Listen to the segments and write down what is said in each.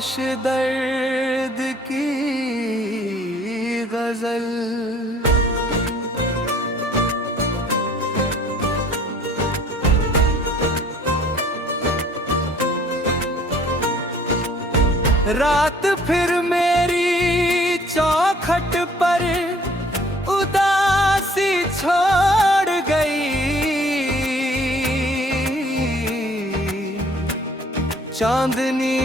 खामोश दर्द की गजल। रात फिर मेरी चौखट पर उदासी छोड़ गई। चांदनी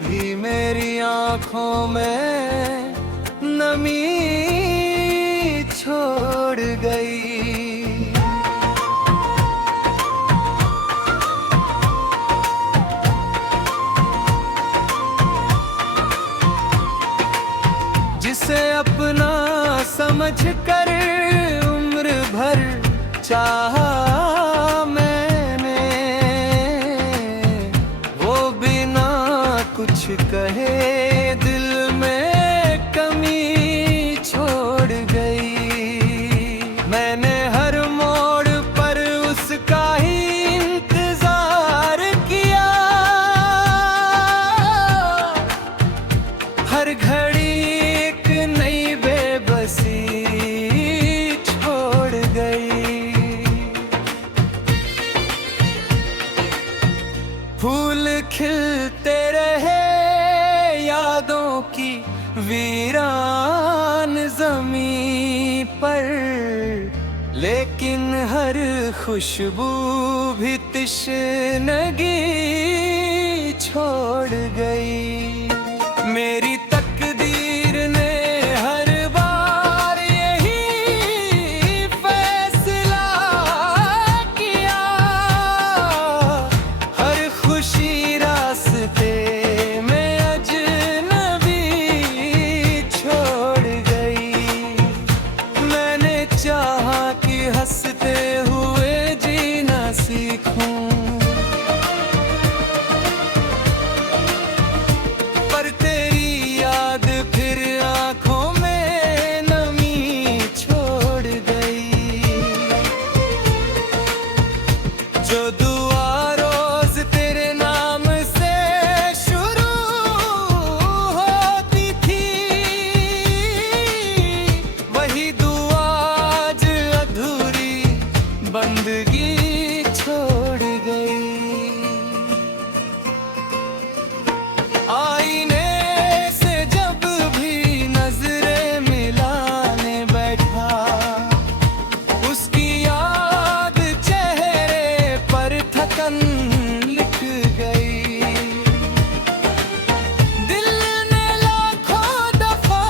भी मेरी आंखों में नमी छोड़ गई। जिसे अपना समझ कर उम्र भर चाहा मैंने, वो बिना कुछ कहे दिल में कमी छोड़ गई। मैंने हर मोड़ पर उसका ही इंतजार किया, हर घड़ी एक नई बेबसी छोड़ गई। फूल खिलते रहे यादों की वीरान ज़मीं पर, लेकिन हर खुशबू भी तिश्नगी छोड़ गई। मेरी तकदीर ने हर बार यही फैसला किया, हर खुशी रास्ते में अजनबी छोड़ गई। मैंने चाहा कि हंसते हुए जीना सीखूं, पर तेरी याद फिर आंखों में नमी छोड़ गई। जो दुआ रोज तेरे नाम से शुरू होती थी, वही दुआ आज अधूरी बंदगी छोड़ गई। आईने से जब भी नजरें मिलाने बैठा, उसकी याद चेहरे पर थकन लिख गई। दिल ने लाखों दफा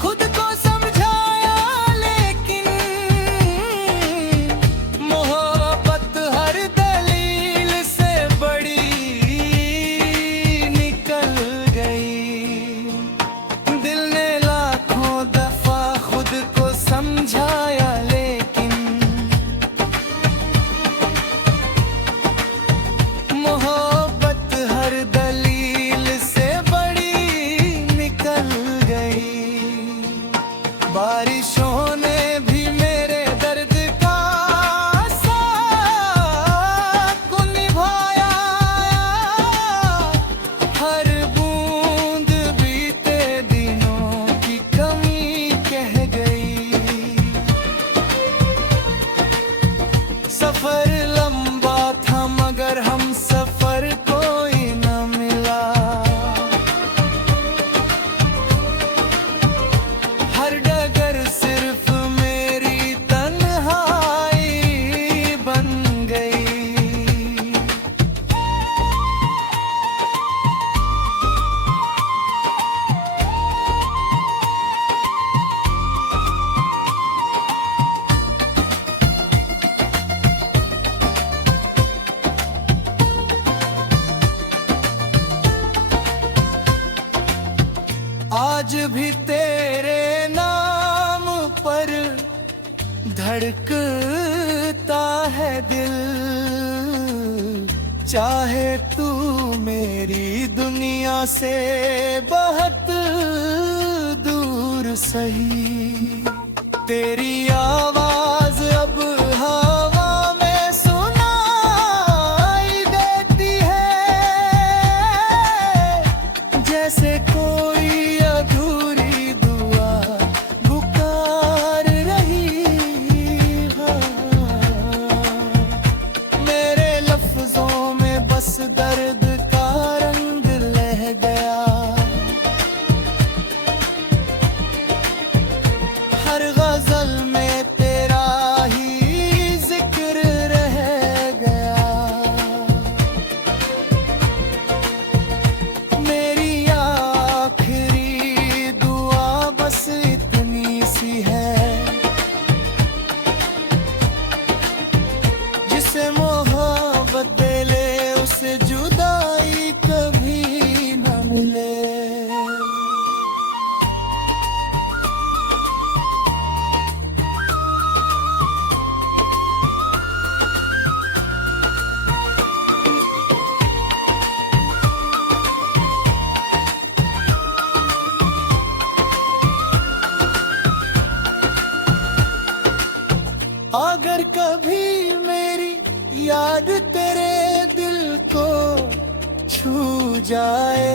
खुद को समझाया, लेकिन मोहब्बत हर दलील से बड़ी निकल गई। दिल ने लाखों दफा खुद को समझाया, लेकिन मोहब्बत हर दलील से बड़ी निकल गई। बारिशों ने भी मेरे दर्द का साथ निभाया, हर बूंद बीते दिनों की कमी कह गई। सफर लंबा था मगर हम सफर कोई न मिला, हर डगर सिर्फ मेरी तन्हाई बन गई। आज भी तेरे नाम पर धड़कता है दिल, चाहे तू मेरी दुनिया से बहुत दूर सही। तेरी आवाज अब हवा में सुनाई देती है, जैसे कोई अधूरी दुआ पुकार रही। मेरे लफ्जों में बस दर्द का रंग लह गया। हर गजल में तेरा ही जिक्र रह गया। मेरी आखिरी दुआ बस इतनी सी है, जिसे मोहब्बत दे ले उसे जुदाई कभी न मिले। अगर कभी मेरी याद तेरे दिल को छू जाए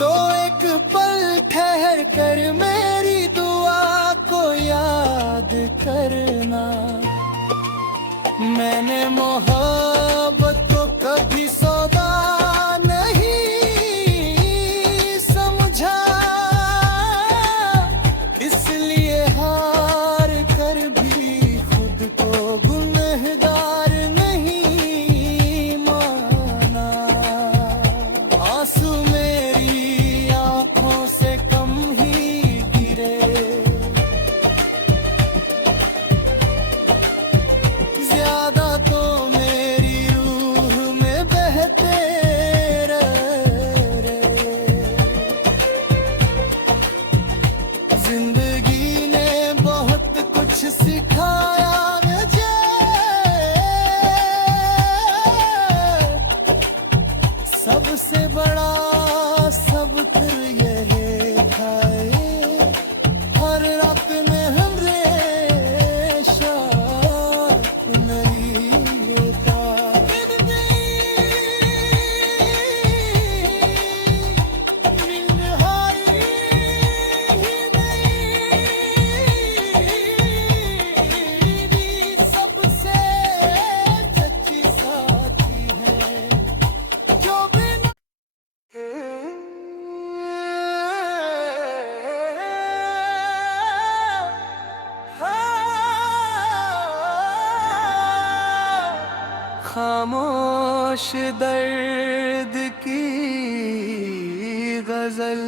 तो एक पल ठहर कर मेरी दुआ को याद करना। मैंने मोहब्बत को कभी सौदा नहीं समझा, इसलिए हार कर भी खुद को गुनहगार नहीं माना। आंसू मेरी आंखों से कम ही गिरे, ज्यादा तो मेरी रूह में बहते रहे। जिंदगी ने बहुत कुछ सिखाया मुझे, सबसे बड़ा सबक यही था, हर रात में हमेशा नहीं था। सबसे सच्ची साथी है जो बिना खामोश दर्द की गजल।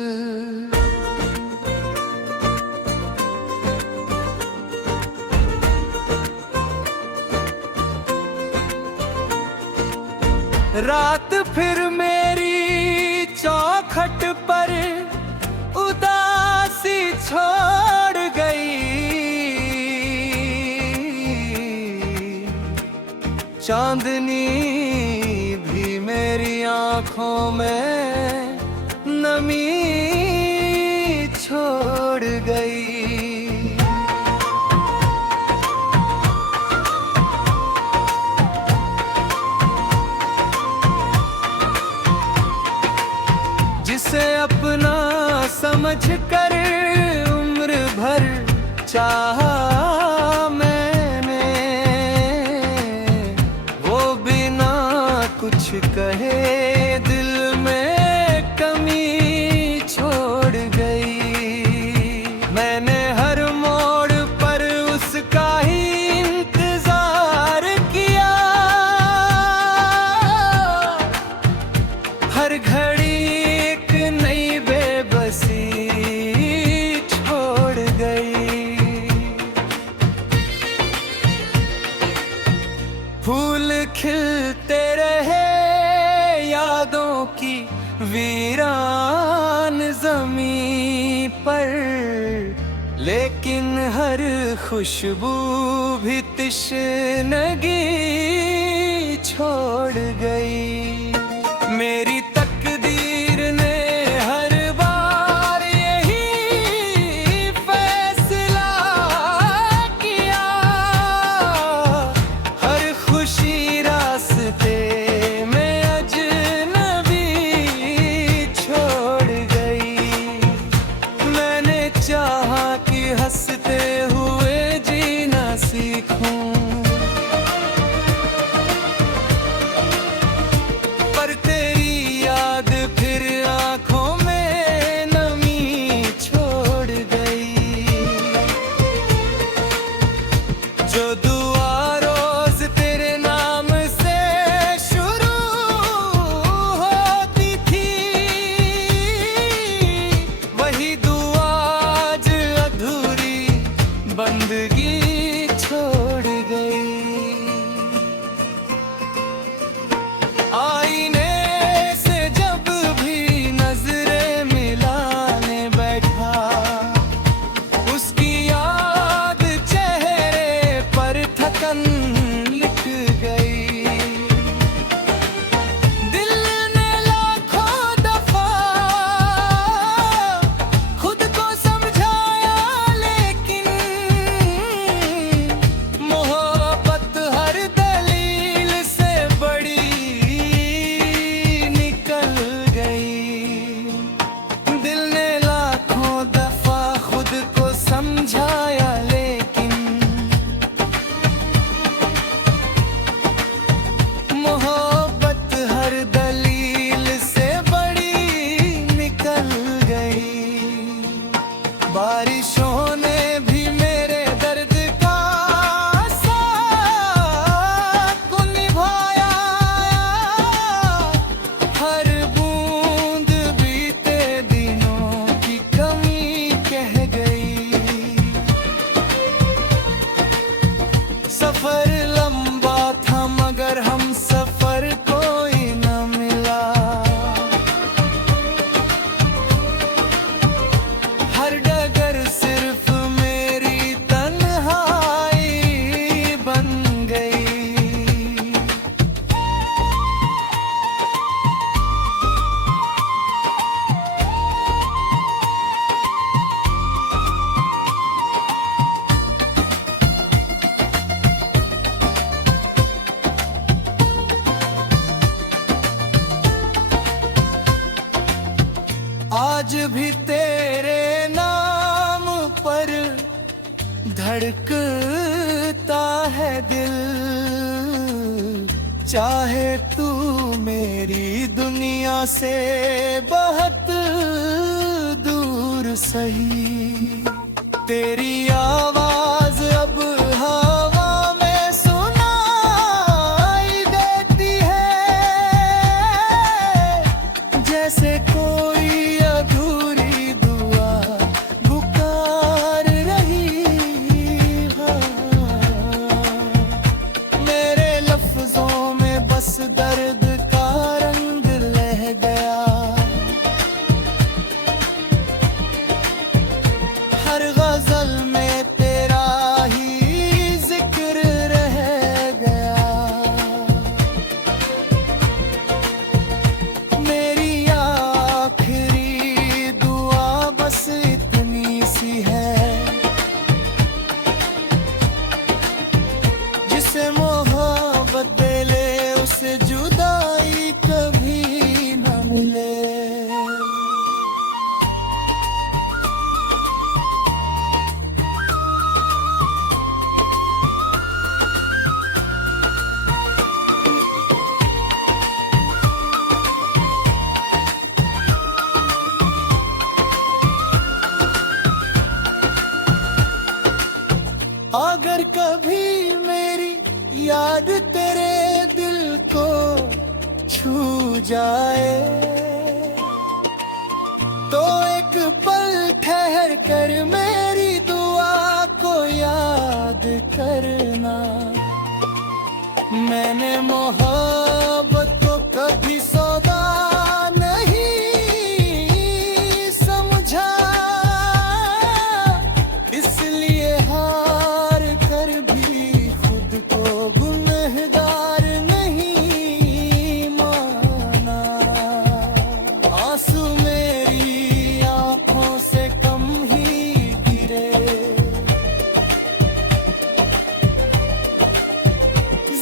रात फिर मेरी चौखट पर उदासी छोड़ गई। चांदनी भी मेरी आंखों में नमी छोड़ गई। जिसे अपना समझ कर उम्र भर चाहा मैंने, वो बिना कुछ कहे दिल में कमी छोड़ गई। मैंने हर मोड़ पर उसका ही इंतजार किया, हर घड़ी एक नई बेबसी छोड़ गई। फूल खिलते रहे यादों की वीरान ज़मीं पर, लेकिन हर खुशबू भी तिश्नगी छोड़ गई। मेरी तकदीर ने हर बार यही फैसला किया, हर खुशी रास्ते में अजनबी आज भी तेरे नाम पर धड़कता है दिल। चाहे तू मेरी दुनिया से बहुत दूर सही, तेरी आवाज अब हवा में सुनाई देती है, जैसे कोई अधूरी दुआ पुकार रही है। मेरे लफ्जों में बस दर्द का रंग लह गया, हर गजल में तेरा ही जिक्र रह गया। मेरी आखिरी दुआ बस इतनी सी है, जिसे मोहब्बत दे ले उसे जुदाई कभी न मिले। अगर कभी मेरी याद तेरे दिल को छू जाए, तो एक पल ठहर कर मेरी दुआ को याद करना। मैंने मोहब्बत को कभी सौदा नहीं समझा, इसलिए हार कर भी खुद को गुनहगार नहीं माना। आंसू मेरी आंखों से कम ही गिरे,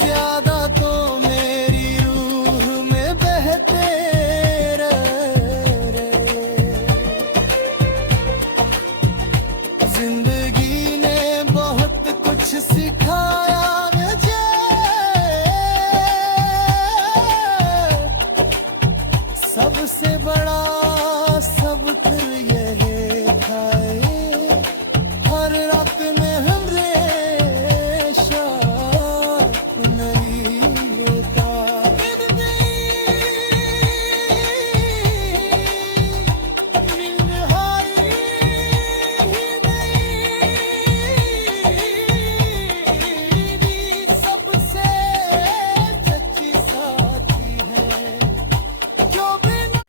ज्यादा तो मेरी रूह में बहते रहे। जिंदगी ने बहुत कुछ सिखाया मुझे, सबसे बड़ा सबक यही था, हर रात में हमेशा नहीं होता। सबसे सच्ची साथी है जो बिना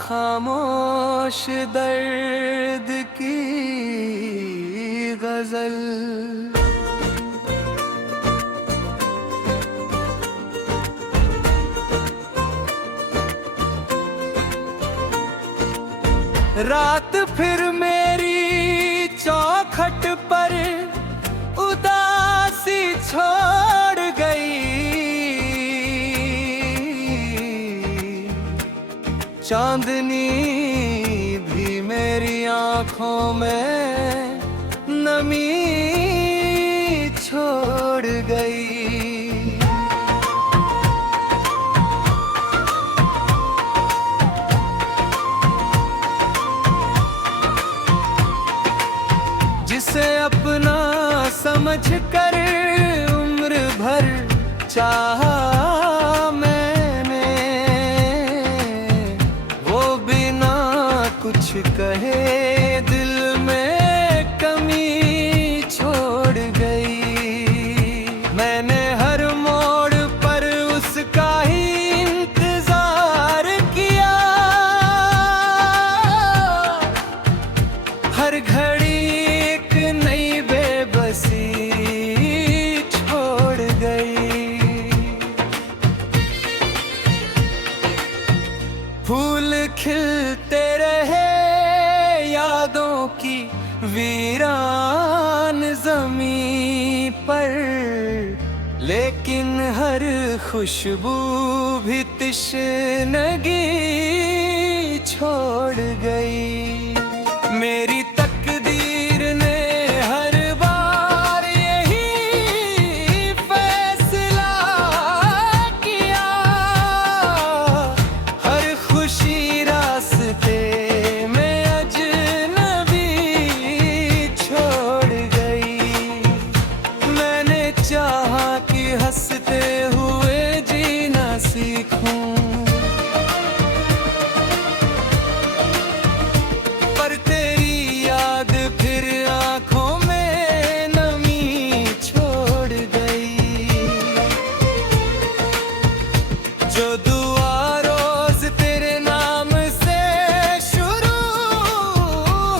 खामोश दर्द की गजल। रात फिर मेरी चौखट पर उदासी छोड़ गई, चांदनी भी मेरी आंखों में नमी छोड़ गई। जिसे अपना समझ कर उम्र भर चाहा मैंने, वो बिना कुछ कहे दिल में कमी छोड़ गई। मैंने हर मोड़ पर उसका ही इंतजार किया, हर घड़ी एक नई बेबसी छोड़ गई। फूल खिलते रहे यादों की वीरान ज़मीं पर, लेकिन हर खुशबू भी तिश्नगी छोड़ गई। मेरी तकदीर ने हर बार यही फैसला किया, हर खुशी रास्ते में अजनबी छोड़ गई। मैंने चाहा कि हंसते हुए जीना सीखूं, पर तेरी याद फिर आंखों में नमी छोड़ गई। जो दुआ रोज तेरे नाम से शुरू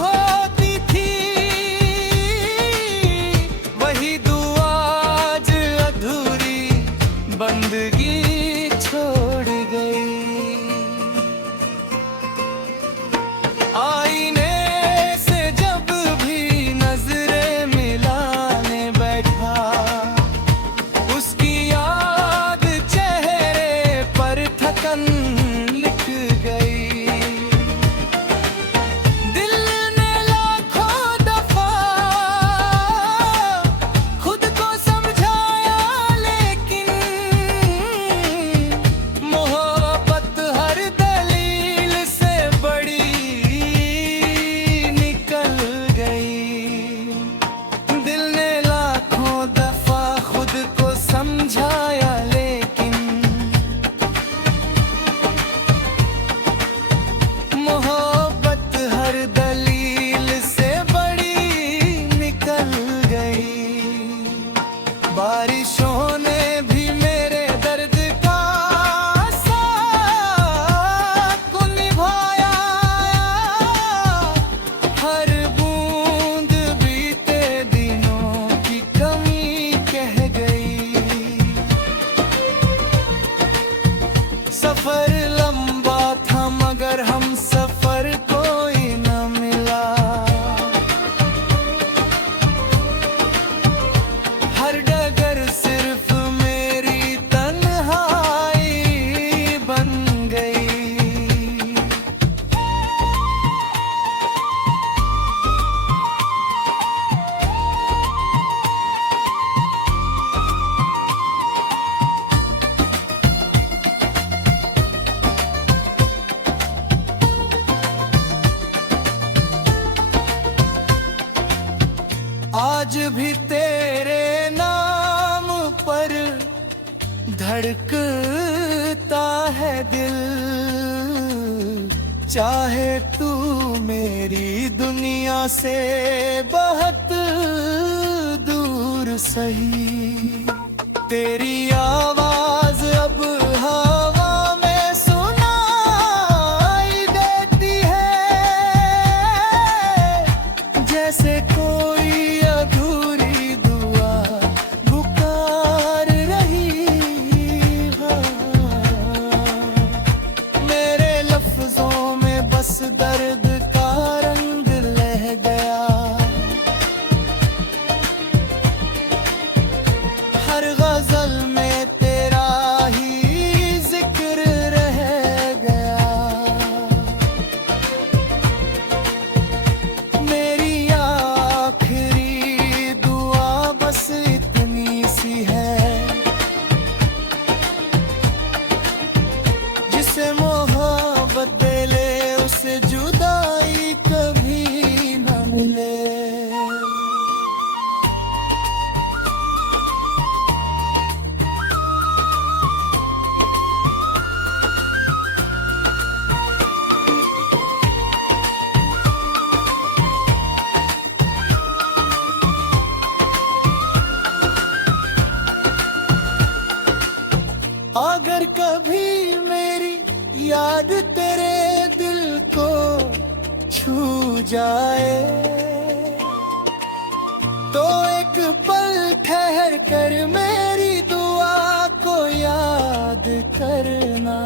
होती थी, वही दुआ आज अधूरी बंदगी छोड़ गई। आईने से जब भी नजरें मिलाने बैठा, उसकी याद चेहरे पर थकन लिख गई। दिल ने लाखों दफा खुद को समझाया, लेकिन मोहब्बत हर दलील से बड़ी निकल गई। दिल ने लाखों दफा खुद को समझाया, लेकिन मोहब्बत हर दलील से बड़ी निकल गई। बारिशों ने भी मेरे दर्द का साथ निभाया, हर बूंद बीते दिनों की कमी कह गई। सफर लंबा था मगर हम सफर कोई न मिला, हर डगर सिर्फ मेरी तन्हाई बन गई। आज भी तेरे नाम पर धड़कता है दिल, चाहे तू मेरी दुनिया से बहुत दूर सही। तेरी आवाज अब हवा में सुनाई देती है, जैसे कोई अधूरी दुआ पुकार रही है। मेरे लफ्जों में बस दर्द का रंग लह गया, हर गजल में तेरा ही जिक्र रह गया। मेरी आखिरी दुआ बस इतनी सी है, जिसे मोहब्बत दे ले उसे जुदाई कभी न मिले। अगर कभी मेरी याद तेरे दिल को छू जाए, तो एक पल ठहर कर मेरी दुआ को याद करना।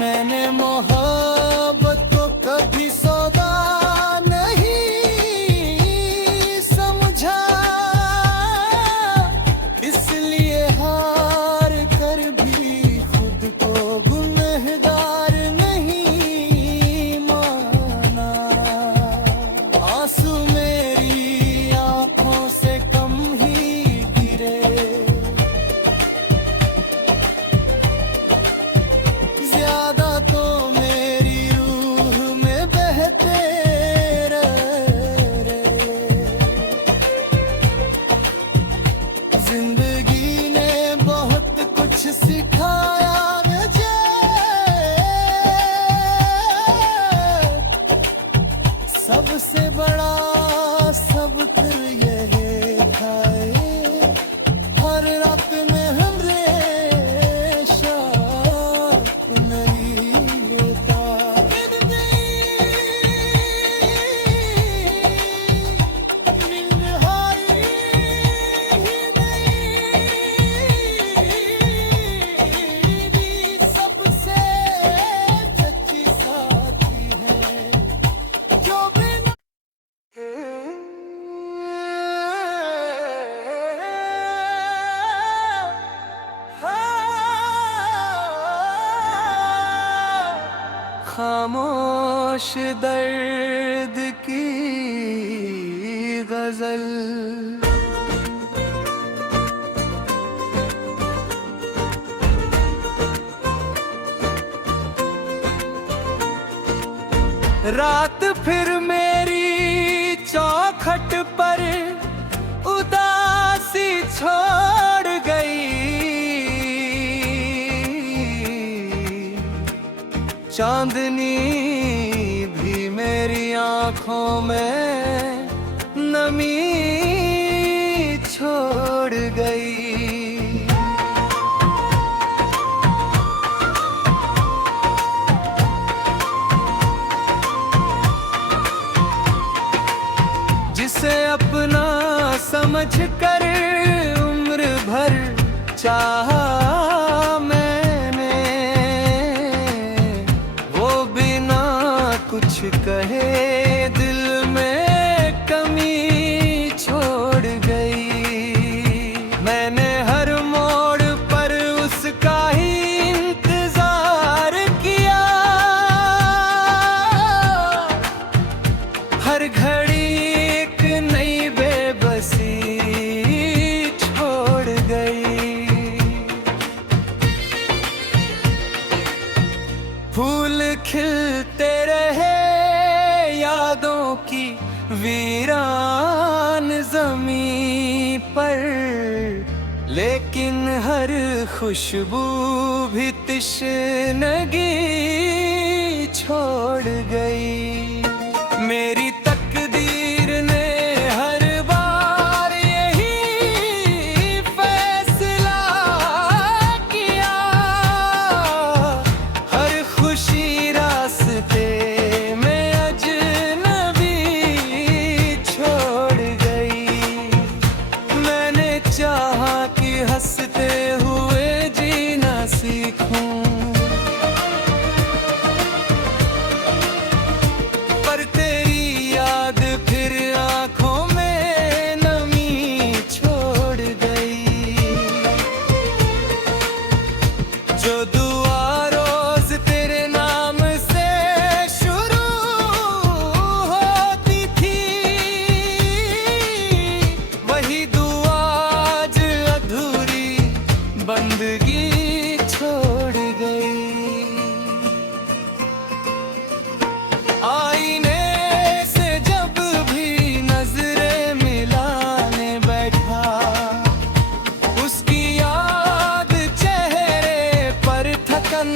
मैंने मोहब्बत को कभी सौदा सबसे बड़ा सबक ये खाए हर रात में हमेशा नहीं होता सबसे सच्ची साथी है जो बिना खामोश दर्द की गजल रात फिर मेरी चौखट पर उदासी छोड़ गई चांदनी भी मेरी आंखों में नमी छोड़ गई जिसे अपना समझ कर उम्र भर चाहा मैंने वो बिना कुछ कहे दिल में कमी छोड़ गई मैंने हर मोड़ पर उसका ही इंतजार किया हर घड़ी एक नई बेबसी छोड़ गई फूल खिलते रहे यादों की वीरान ज़मीं पर लेकिन हर खुशबू भी तिश्नगी छोड़ गई मेरी तकदीर ने हर बार यही फैसला किया हर खुशी रास्ते में अजनबी छोड़ गई मैंने चाहा कि हंसते हुए जीना सीखूं पर तेरी याद फिर आंखों में नमी छोड़ गई जो दुआ रोज तेरे नाम से शुरू होती थी वही दुआ आज अधूरी बंदगी छोड़ गई आईने से जब भी नजरें मिलाने बैठा उसकी याद चेहरे पर थकन